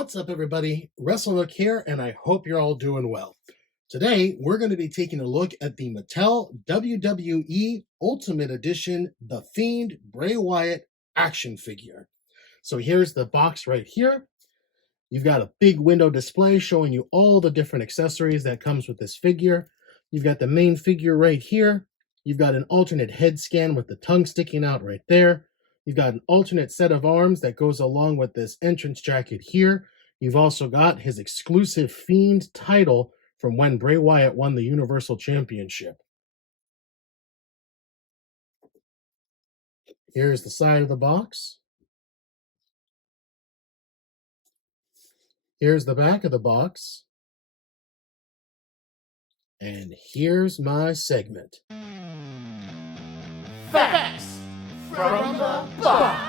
What's up, everybody? Wrestlenook here, and I hope you're all doing well. Today, we're going to be taking a look at the Mattel WWE Ultimate Edition The Fiend Bray Wyatt action figure. So here's the box right here. You've got a big window display showing you all the different accessories that comes with this figure. You've got the main figure right here. You've got an alternate head scan with the tongue sticking out right there. You've got an alternate set of arms that goes along with this entrance jacket here. You've also got his exclusive Fiend title from when Bray Wyatt won the Universal Championship. Here's the side of the box. Here's the back of the box. And here's my segment. Facts from the box.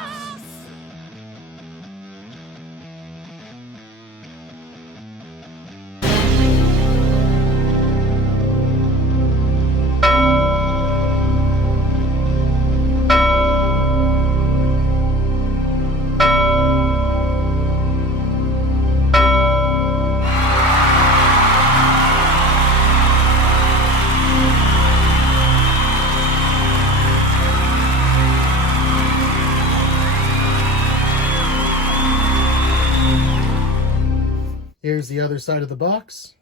Here's the other side of the box.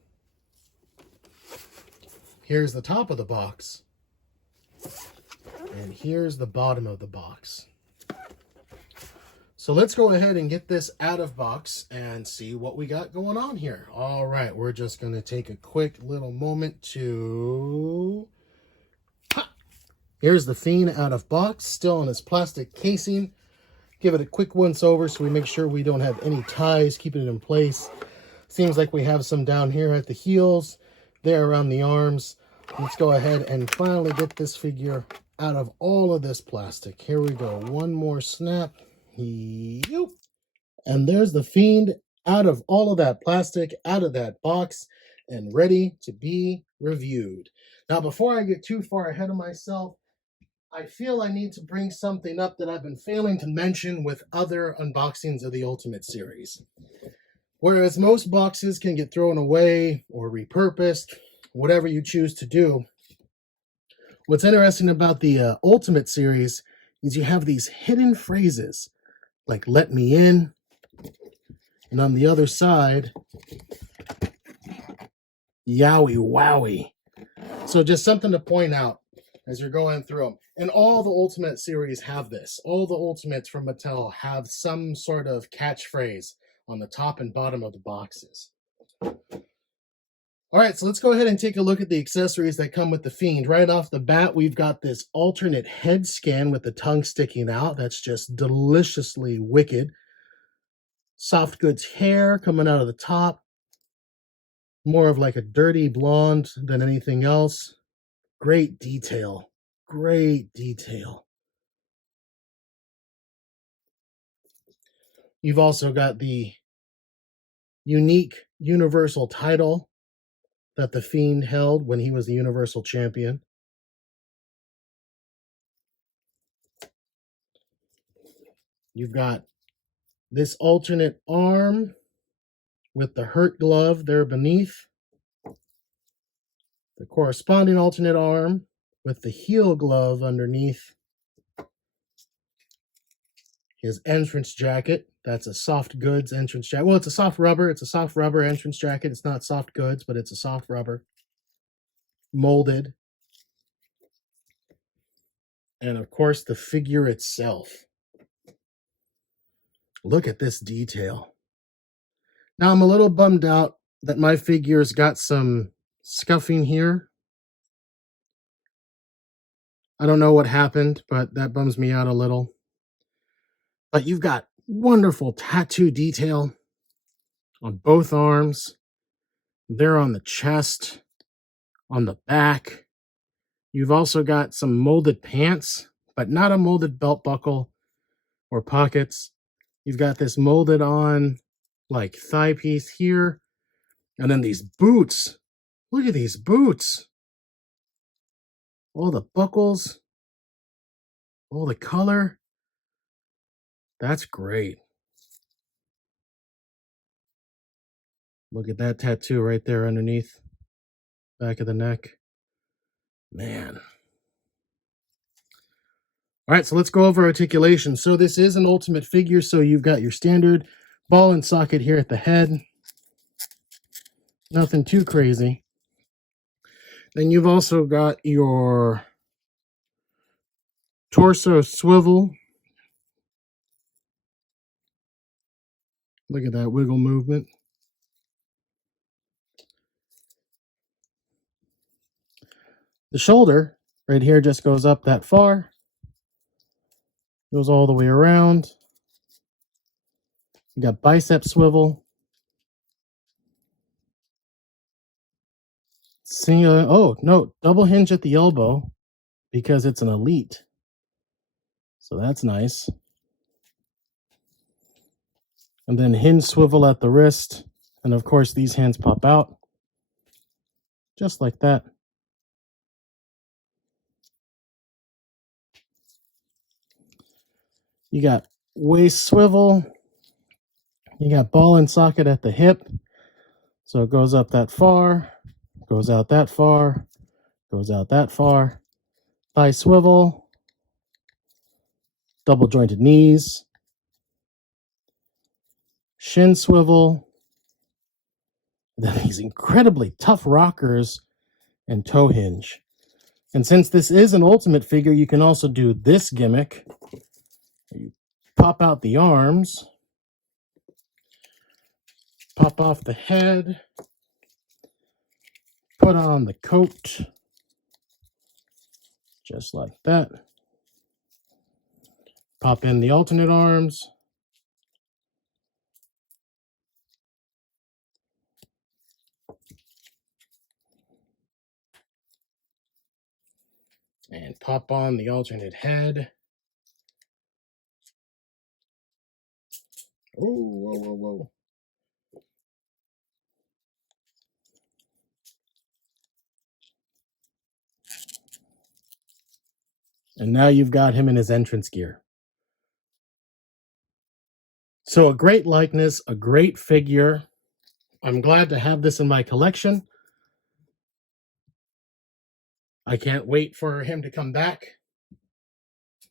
Here's the top of the box. And here's the bottom of the box. So let's go ahead and get this out of box and see what we got going on here. All right, we're just going to take a quick little moment to... Here's the Fiend out of box, still in its plastic casing. Give it a quick once over so we make sure we don't have any ties, keeping it in place. Seems like we have some down here at the heels, there around the arms. Let's go ahead and finally get this figure out of all of this plastic. Here we go. One more snap. And there's the Fiend out of all of that plastic, out of that box, and ready to be reviewed. Now, before I get too far ahead of myself, I feel I need to bring something up that I've been failing to mention with other unboxings of the Ultimate Series. Whereas most boxes can get thrown away or repurposed, whatever you choose to do, what's interesting about the Ultimate Series is you have these hidden phrases like "let me in," and on the other side, "yowie wowie." So just something to point out as you're going through them. And all the Ultimate Series have this. All the Ultimates from Mattel have some sort of catchphrase on the top and bottom of the boxes. All right, so let's go ahead and take a look at the accessories that come with the Fiend. Right off the bat, we've got this alternate head scan with the tongue sticking out. That's just deliciously wicked. Soft goods hair coming out of the top. More of like a dirty blonde than anything else. Great detail. Great detail. You've also got the unique Universal title that the Fiend held when he was the Universal Champion. You've got this alternate arm with the hurt glove there beneath. The corresponding alternate arm with the heel glove underneath. His entrance jacket. That's a soft goods entrance jacket. Well, it's a soft rubber. It's a soft rubber entrance jacket. It's not soft goods, but it's a soft rubber. Molded. And of course, the figure itself. Look at this detail. Now, I'm a little bummed out that my figure's got some scuffing here. I don't know what happened, but that bums me out a little. But you've got wonderful tattoo detail on both arms. There on the chest, on the back. You've also got some molded pants, but not a molded belt buckle or pockets. You've got this molded on like thigh piece here. And then these boots. Look at these boots. All the buckles. All the color. That's great. Look at that tattoo right there underneath. Back of the neck. Man. All right, so let's go over articulation. So this is an ultimate figure, so you've got your standard ball and socket here at the head. Nothing too crazy. Then you've also got your torso swivel. Look at that wiggle movement. The shoulder right here just goes up that far. Goes all the way around. You got bicep swivel. Oh, no, double hinge at the elbow because it's an elite. So that's nice. And then hinge swivel at the wrist. And of course, these hands pop out. Just like that. You got waist swivel. You got ball and socket at the hip. So it goes up that far, goes out that far, goes out that far. Thigh swivel. Double jointed knees. Shin swivel. Then these incredibly tough rockers and toe hinge. And since this is an ultimate figure, you can also do this gimmick. You pop out the arms, pop off the head, put on the coat, just like that. Pop in the alternate arms. And pop on the alternate head. Oh, whoa, whoa, whoa. And now you've got him in his entrance gear. So a great likeness, a great figure. I'm glad to have this in my collection. I can't wait for him to come back.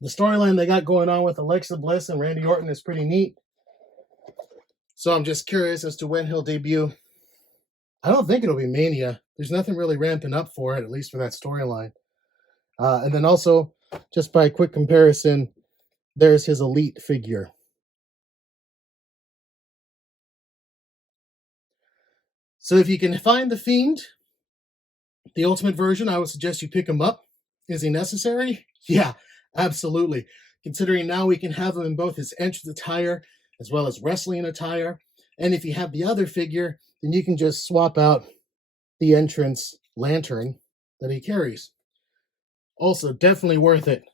The storyline they got going on with Alexa Bliss and Randy Orton is pretty neat. So I'm just curious as to when he'll debut. I don't think it'll be Mania. There's nothing really ramping up for it, at least for that storyline. And then also, just by quick comparison, there's his Elite figure. So if you can find the Fiend, the Ultimate version, I would suggest you pick him up. Is he necessary? Yeah, absolutely. Considering now we can have him in both his entrance attire as well as wrestling attire. And if you have the other figure, then you can just swap out the entrance lantern that he carries. Also, definitely worth it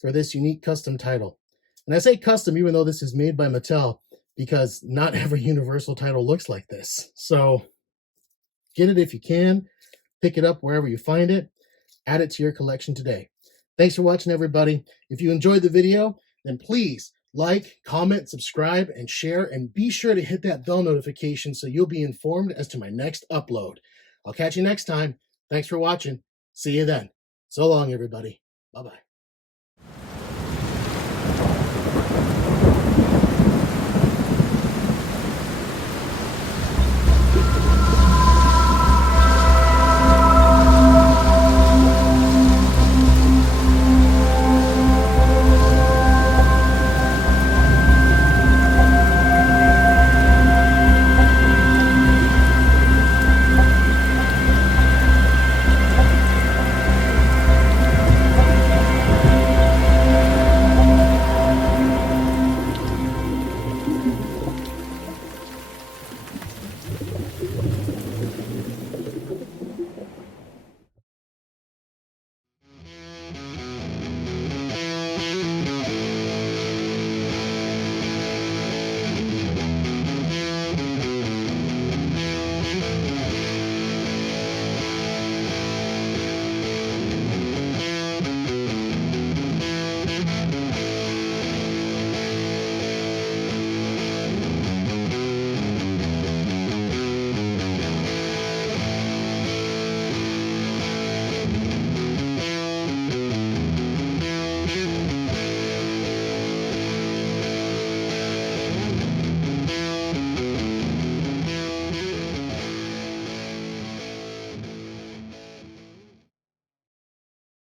for this unique custom title. And I say custom even though this is made by Mattel, because not every Universal title looks like this. So get it if you can. Pick it up wherever you find it. Add it to your collection today. Thanks for watching, everybody. If you enjoyed the video, then please like, comment, subscribe, and share. And be sure to hit that bell notification so you'll be informed as to my next upload. I'll catch you next time. Thanks for watching. See you then. So long, everybody. Bye-bye.